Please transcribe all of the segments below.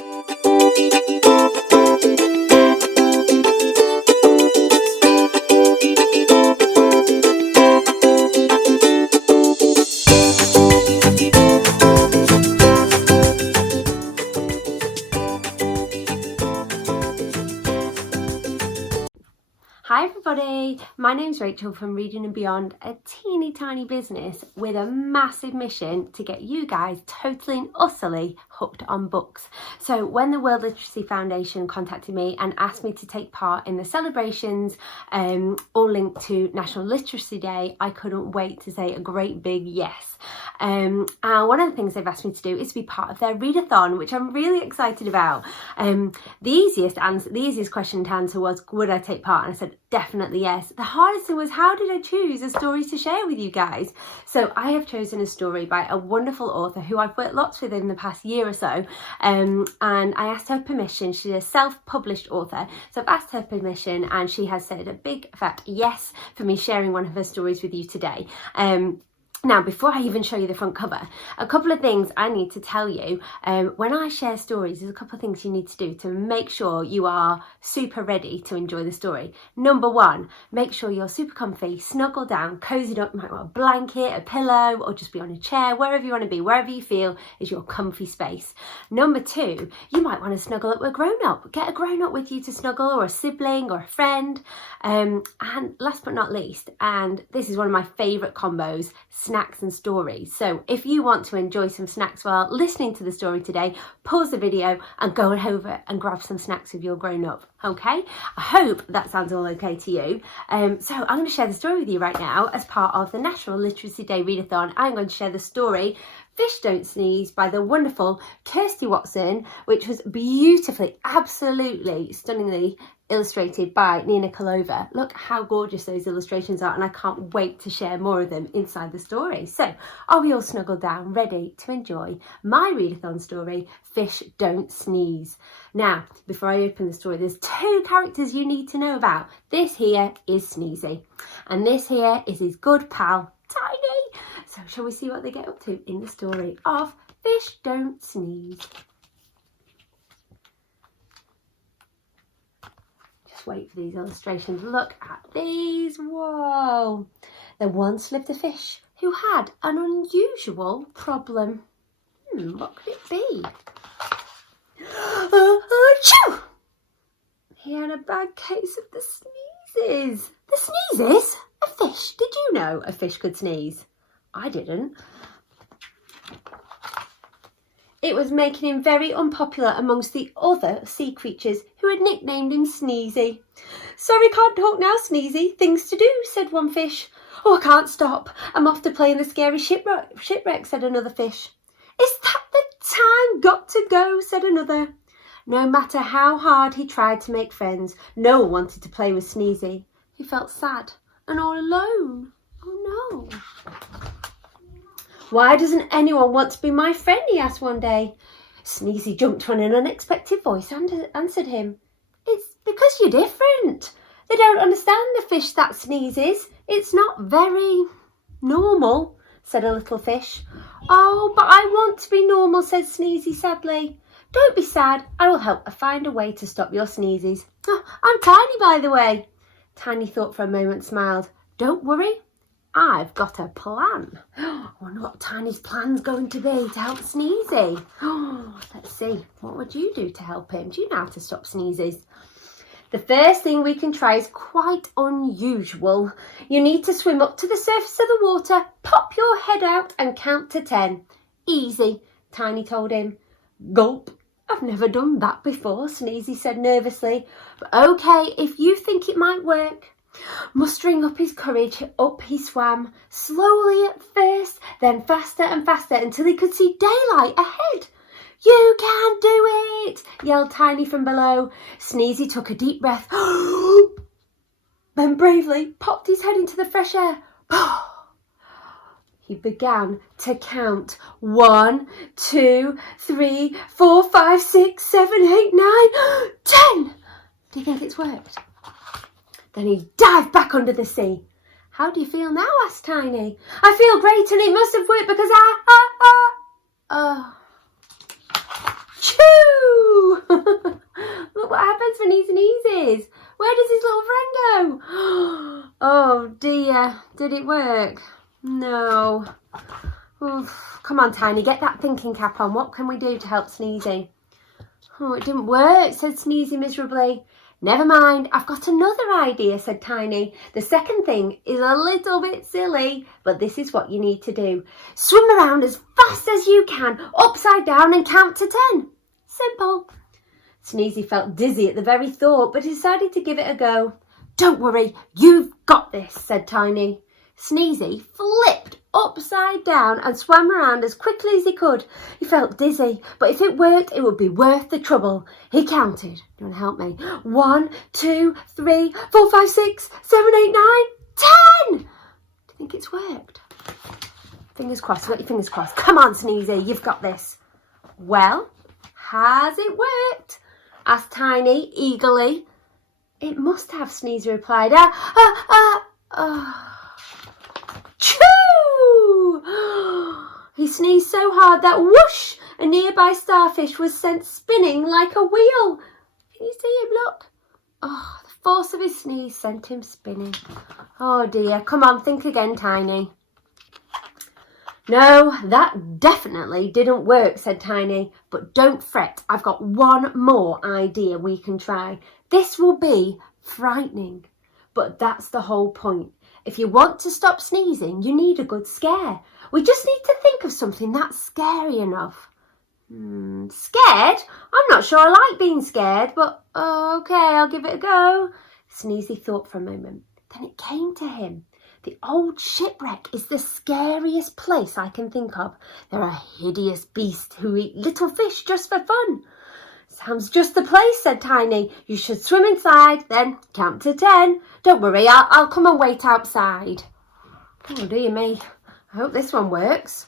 Hi everybody, my name's Rachel from Reading and Beyond, a teeny tiny business with a massive mission to get you guys totally and utterly hooked on books. So when the World Literacy Foundation contacted me and asked me to take part in the celebrations, all linked to National Literacy Day, I couldn't wait to say a great big yes. And one of the things they've asked me to do is to be part of their Read-A-Thon, which I'm really excited about. The easiest question to answer was, would I take part? And I said, definitely yes. The hardest thing was, how did I choose a story to share with you guys? So I have chosen a story by a wonderful author who I've worked lots with in the past year or so. And I asked her permission. She's a self-published author. So I've asked her permission and she has said a big fat yes for me sharing one of her stories with you today. Now, before I even show you the front cover, a couple of things I need to tell you. When I share stories, there's a couple of things you need to do to make sure you are super ready to enjoy the story. Number one, make sure you're super comfy, snuggle down, cozied up. You might want a blanket, a pillow, or just be on a chair, wherever you want to be, wherever you feel is your comfy space. Number two, you might want to snuggle up with a grown-up. Get a grown-up with you to snuggle, or a sibling, or a friend. And last but not least, and this is one of my favourite combos, snacks and stories. So if you want to enjoy some snacks while listening to the story today, pause the video and go over and grab some snacks with your grown-up. Okay, I hope that sounds all okay to you. So I'm going to share the story with you right now as part of the National Literacy Day Read-A-Thon. I'm going to share the story Fish Don't Sneeze by the wonderful Kirstie Watson, which was beautifully, absolutely stunningly illustrated by Nina Kalova. Look how gorgeous those illustrations are, and I can't wait to share more of them inside the story. So are we all snuggled down, ready to enjoy my Read-A-Thon story, Fish Don't Sneeze? Now, before I open the story, there's two characters you need to know about. This here is Sneezy, and this here is his good pal, Tiny. So shall we see what they get up to in the story of Fish Don't Sneeze? Just wait for these illustrations. Look at these. Whoa. There once lived a fish who had an unusual problem. What could it be? Achoo! He had a bad case of the sneezes. The sneezes? A fish? Did you know a fish could sneeze? I didn't. It was making him very unpopular amongst the other sea creatures who had nicknamed him Sneezy. Sorry, can't talk now, Sneezy. Things to do, said one fish. Oh, I can't stop. I'm off to play in the scary shipwreck, said another fish. Is that the time? Got to go, said another. No matter how hard he tried to make friends, no one wanted to play with Sneezy. He felt sad and all alone. Oh no. Why doesn't anyone want to be my friend? He asked one day. Sneezy jumped when an unexpected voice answered him. It's because you're different. They don't understand the fish that sneezes. It's not very normal, said a little fish. Oh, but I want to be normal, said Sneezy sadly. Don't be sad. I will help find a way to stop your sneezes. Oh, I'm Tiny, by the way. Tiny thought for a moment and smiled. Don't worry. I've got a plan. I wonder what Tiny's plan's going to be to help Sneezy. Let's see. What would you do to help him? Do you know how to stop sneezes? The first thing we can try is quite unusual. You need to swim up to the surface of the water, pop your head out and count to 10. Easy, Tiny told him. Gulp. I've never done that before, Sneezy said nervously. But okay, if you think it might work. Mustering up his courage, up he swam, slowly at first, then faster and faster until he could see daylight ahead. You can do it, yelled Tiny from below. Sneezy took a deep breath, then bravely popped his head into the fresh air. He began to count. 1, 2, 3, 4, 5, 6, 7, 8, 9, 10. Do you think it's worked? Then he dived back under the sea. How do you feel now? Asked Tiny. I feel great, and it must have worked because Choo! Where does his little friend go? Oh dear, did it work? No. Oof. Come on, Tiny, get that thinking cap on. What can we do to help Sneezy? Oh, it didn't work, said Sneezy miserably. Never mind, I've got another idea, said Tiny. The second thing is a little bit silly, but this is what you need to do. Swim around as fast as you can, upside down, and count to 10. Simple. Sneezy felt dizzy at the very thought, but decided to give it a go. Don't worry, you've got this, said Tiny. Sneezy flipped upside down and swam around as quickly as he could. He felt dizzy, but if it worked, it would be worth the trouble. He counted. Do you want to help me? 1, 2, 3, 4, 5, 6, 7, 8, 9, 10! Do you think it's worked? Fingers crossed. Got your fingers crossed. Come on, Sneezy, you've got this. Well, has it worked? Asked Tiny eagerly. It must have, Sneezy replied. Choo! He sneezed so hard that whoosh, a nearby starfish was sent spinning like a wheel. Can you see him? Look. Oh, the force of his sneeze sent him spinning. Oh dear. Come on, think again, Tiny. No, that definitely didn't work, said Tiny. But don't fret, I've got one more idea we can try. This will be frightening, but that's the whole point. If you want to stop sneezing, you need a good scare. We just need to think of something that's scary enough. Scared? I'm not sure I like being scared, but okay, I'll give it a go. Sneezy thought for a moment. Then it came to him. The old shipwreck is the scariest place I can think of. There are hideous beasts who eat little fish just for fun. Sounds just the place, said Tiny. You should swim inside, then count to 10. Don't worry, I'll come and wait outside. Oh, dear me. I hope this one works.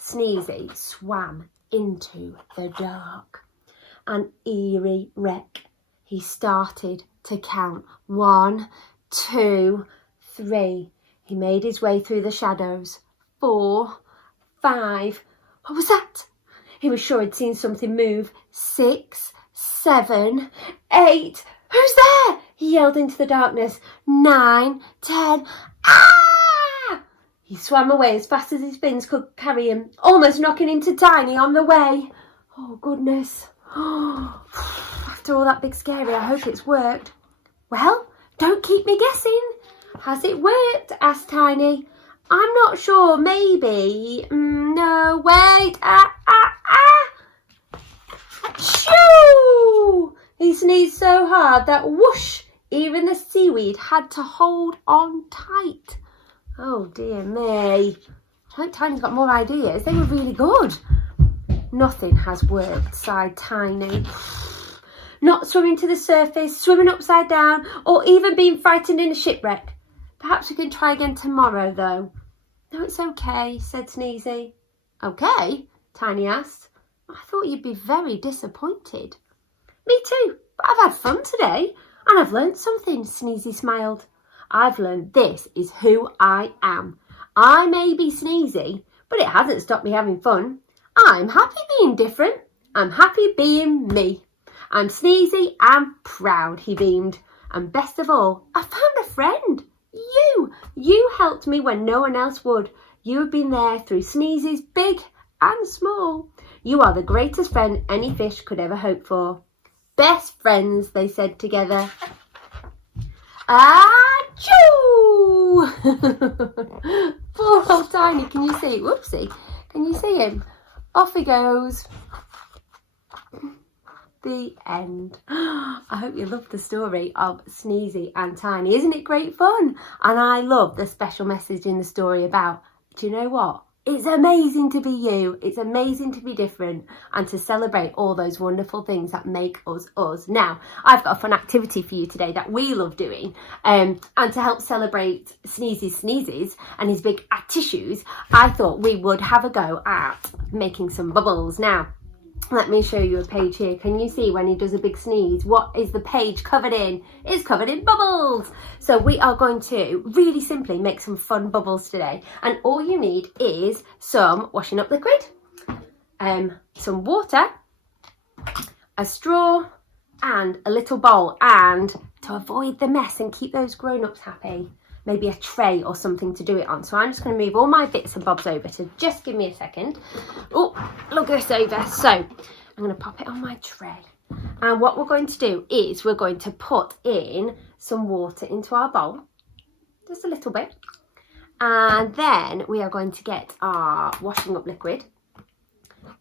Sneezy swam into the dark. An eerie wreck. He started to count. 1, 2, 3. He made his way through the shadows. 4, 5. What was that? He was sure he'd seen something move. 6, 7, 8. Who's there? He yelled into the darkness. 9, 10. Ah! He swam away as fast as his fins could carry him, almost knocking into Tiny on the way. Oh, goodness. After all that big scary, I hope it's worked. Well, don't keep me guessing. Has it worked? Asked Tiny. I'm not sure. Maybe. No, wait. Shoo! He sneezed so hard that whoosh, even the seaweed had to hold on tight. Oh dear me. I hope Tiny's got more ideas. They were really good. Nothing has worked, sighed Tiny. Not swimming to the surface, swimming upside down, or even being frightened in a shipwreck. Perhaps we can try again tomorrow, though. No, it's okay, said Sneezy. Okay? Tiny asked. I thought you'd be very disappointed. Me too, but I've had fun today, and I've learnt something, Sneezy smiled. I've learned this is who I am. I may be Sneezy, but it hasn't stopped me having fun. I'm happy being different. I'm happy being me. I'm Sneezy and proud, he beamed. And best of all, I found a friend. You helped me when no one else would. You have been there through Sneezy's big and small. You are the greatest friend any fish could ever hope for. Best friends, they said together. Achoo! Poor old Tiny, can you see? Whoopsie. Can you see him? Off he goes. The end. I hope you loved the story of Sneezy and Tiny. Isn't it great fun? And I love the special message in the story about, do you know what? It's amazing to be you. It's amazing to be different and to celebrate all those wonderful things that make us us. Now, I've got a fun activity for you today that we love doing. And to help celebrate Sneezy's sneezes and his big tissues, I thought we would have a go at making some bubbles. Now, let me show you a page here. Can you see when he does a big sneeze? What is the page covered in? It's covered in bubbles. So we are going to really simply make some fun bubbles today. And all you need is some washing up liquid, some water, a straw and a little bowl. And to avoid the mess and keep those grown-ups happy. Maybe a tray or something to do it on. So I'm just going to move all my bits and bobs over, so just give me a second. Oh, look this over. So I'm going to pop it on my tray. And what we're going to do is we're going to put in some water into our bowl, just a little bit. And then we are going to get our washing up liquid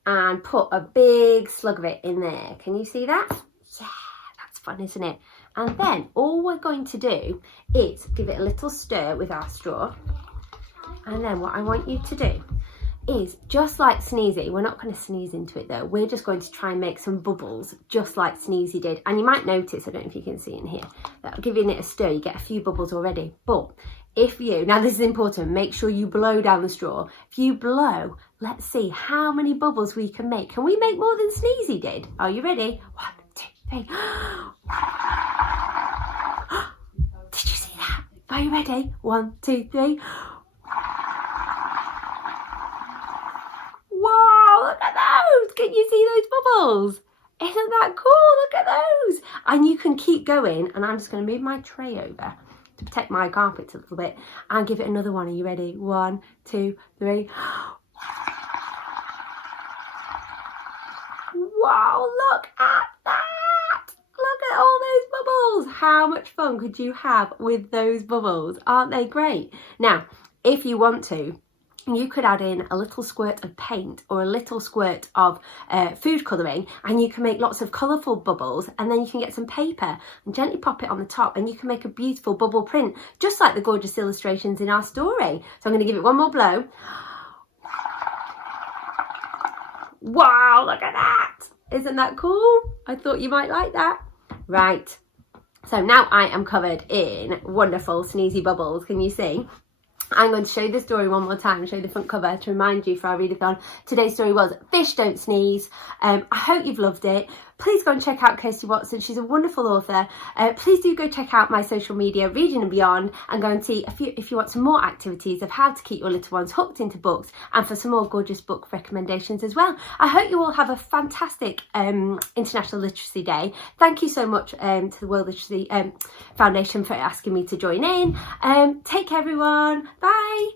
and put a big slug of it in there. Can you see that? Yeah, that's fun, isn't it? And then all we're going to do is give it a little stir with our straw. And then what I want you to do is, just like Sneezy, we're not going to sneeze into it though, we're just going to try and make some bubbles just like Sneezy did. And you might notice, I don't know if you can see in here, that giving it a stir you get a few bubbles already. But if you, now this is important, make sure you blow down the straw. If you blow, let's see how many bubbles we can make. Can we make more than Sneezy did? Are you ready? 1, 2, 3. Did you see that? Are you ready? 1, 2, 3. Wow, look at those. Can you see those bubbles? Isn't that cool? Look at those. And you can keep going. And I'm just going to move my tray over to protect my carpets a little bit and give it another one. Are you ready? 1, 2, 3. Wow, look at that. Look at all those bubbles. How much fun could you have with those bubbles? Aren't they great? Now, if you want to, you could add in a little squirt of paint or a little squirt of food colouring, and you can make lots of colourful bubbles, and then you can get some paper and gently pop it on the top, and you can make a beautiful bubble print just like the gorgeous illustrations in our story. So I'm going to give it one more blow. Wow, look at that. Isn't that cool? I thought you might like that. Right, so now I am covered in wonderful sneezy bubbles. Can you see? I'm going to show you the story one more time and show you the front cover to remind you for our read-a-thon. Today's story was Fish Don't Sneeze. I hope you've loved it. Please go and check out Kirstie Watson. She's a wonderful author. Please do go check out my social media, Reading and Beyond, and go and see if you want some more activities of how to keep your little ones hooked into books, and for some more gorgeous book recommendations as well. I hope you all have a fantastic International Literacy Day. Thank you so much to the World Literacy Foundation for asking me to join in. Take care, everyone. Bye.